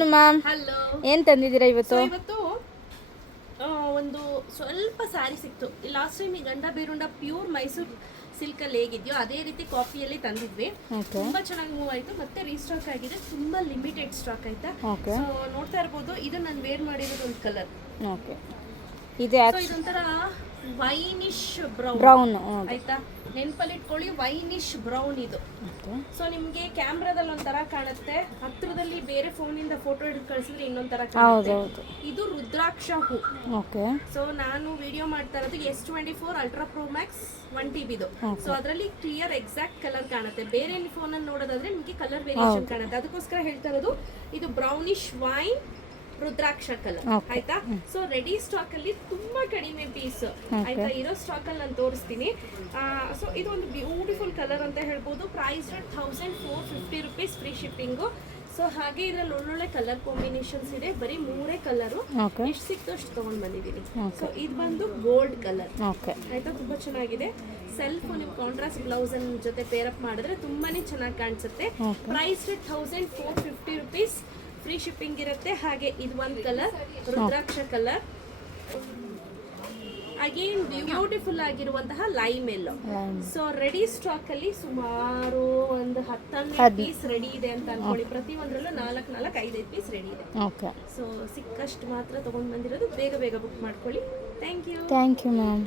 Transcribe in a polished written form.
ಅನು ma'am, hello. ಏನು ತಂದಿದ್ದೀರಾ ಇವತ್ತು? ಇವತ್ತು ಒಂದು ಸ್ವಲ್ಪ ಸ್ಯಾರಿ ಸಿಕ್ತು. ಲಾಸ್ಟ್ ಟೈಮ್ ಈ ಗಂಡ ಬೇರುಂಡ ಪ್ಯೂರ್ ಮೈಸೂರು ಸಿಲ್ಕ್ ಅಲ್ಲಿ ಹೇಗಿದ್ಯೋ ಅದೇ ರೀತಿ ಕಾಪಿಯಲ್ಲಿ ತಂದಿದ್ವಿ. ತುಂಬಾ ಚೆನ್ನಾಗಿ ಮೂವ್ ಆಯ್ತು. ಮತ್ತೆ ರೀಸ್ಟಾಕ್ ಆಗಿದೆ. ತುಂಬಾ ಲಿಮಿಟೆಡ್ ಸ್ಟಾಕ್ ಆಯ್ತಾ. ಸೊ ನೋಡ್ತಾ ಇರ್ಬೋದು, ಇದು ನಾನು ವೇರ್ ಮಾಡಿರೋದು ಒಂದು ಕಲರ್. ಓಕೆ, ಇದೊಂಥರ ವೈನಿಶ್ ಬ್ರೌನ್ ಆಯ್ತಾ. ನೆನಪಲ್ಲಿ ಇಟ್ಕೊಳ್ಳಿ, ವೈನಿಶ್ ಬ್ರೌನ್ ಇದು. ಸೊ ನಿಮ್ಗೆ ಕ್ಯಾಮ್ರಾದಲ್ಲಿ ಒಂಥರ ಕಾಣುತ್ತೆ, ಹತ್ರದಲ್ಲಿ ಬೇರೆ ಫೋನ್ ಇಂದ ಫೋಟೋ ಹಿಡಿದು ಕಳಿಸಿದ್ರೆ ಇನ್ನೊಂಥರ ಕಾಣುತ್ತೆ. ಇದು ರುದ್ರಾಕ್ಷ ಹೂ. ಓಕೆ. ಸೊ ನಾನು ವಿಡಿಯೋ ಮಾಡ್ತಾ ಇರೋದು S24 ultra pro Max 1TB ಇದು. ಸೊ ಅದರಲ್ಲಿ ಕ್ಲಿಯರ್ ಎಕ್ಸಾಕ್ಟ್ ಕಲರ್ ಕಾಣುತ್ತೆ. ಬೇರೆ ಫೋನ್ ಅಲ್ಲಿ ನೋಡೋದಾದ್ರೆ ನಿಮ್ಗೆ ಕಲರ್ ವೇರಿಯೇಷನ್ ಕಾಣುತ್ತೆ. ಅದಕ್ಕೋಸ್ಕರ ಹೇಳ್ತಾ ಇರೋದು ಇದು ಬ್ರೌನಿಶ್ ವೈನ್ ರುದ್ರಾಕ್ಷ ಕಲರ್ ಆಯ್ತಾ. ಸೊ ರೆಡಿ ಸ್ಟಾಕ್ ಅಲ್ಲಿ ತುಂಬಾ ಕಡಿಮೆ ಪೀಸ್ ಆಯ್ತಾ. ಇರೋ ಸ್ಟಾಕ್ ಅಲ್ಲಿ ನಾನು ತೋರಿಸ್ತೀನಿ. ಸೊ ಇದು ಒಂದು ಬ್ಯೂಟಿಫುಲ್ ಕಲರ್ ಅಂತ ಹೇಳ್ಬೋದು. Price 1450 rupees, free shipping. So ಹಾಗೆ ಇದ್ರಲ್ಲಿ ಒಳ್ಳೊಳ್ಳೆ ಕಲರ್ ಕಾಂಬಿನೇಷನ್ಸ್ ಇದೆ. ಬರೀ 3 ಕಲರು, ಎಷ್ಟು ಸಿಕ್ತು ಅಷ್ಟು ತಗೊಂಡ್ ಬಂದಿದ್ದೀನಿ. ಸೊ ಇದು ಬಂದು ಗೋಲ್ಡ್ ಕಲರ್ ಆಯ್ತಾ, ತುಂಬಾ ಚೆನ್ನಾಗಿದೆ. ಸೆಲ್ಫ್ ನೀವು ಕಾಂಟ್ರಾಸ್ಟ್ ಬ್ಲೌಸ್ ಜೊತೆ ಪೇರಪ್ ಮಾಡಿದ್ರೆ ತುಂಬಾನೇ ಚೆನ್ನಾಗಿ ಕಾಣಿಸುತ್ತೆ. ಪ್ರೈಸ್ 1450 ರುಪೀಸ್, ಫ್ರೀ ಶಿಪ್ಪಿಂಗ್ ಇರುತ್ತೆ. ಹಾಗೆ ಇದು ಒಂದು ಕಲರ್ ರುದ್ರಾಕ್ಷ ಕಲರ್. ಅಗೇನ್ ಬ್ಯೂಟಿಫುಲ್ ಆಗಿರುವಂತಹ ಲೈಮ್ ಎಲ್ಲೋ. ಸೊ ರೆಡಿ ಸ್ಟಾಕ್ ಅಲ್ಲಿ ಸುಮಾರು ಒಂದು 10 ಪೀಸ್ ರೆಡಿ ಇದೆ ಅಂತ ಅನ್ಕೊಳ್ಳಿ. ಪ್ರತಿ ಒಂದ್ರಲ್ಲೂ 4-5 ಪೀಸ್ ರೆಡಿ ಇದೆ. ಓಕೆ. ಸೊ ಸಿಕ್ಕಷ್ಟು ಮಾತ್ರ ತಗೊಂಡ್ ಬಂದಿರೋದು. ಬೇಗ ಬೇಗ ಬುಕ್ ಮಾಡ್ಕೊಳ್ಳಿ. Thank you ma'am.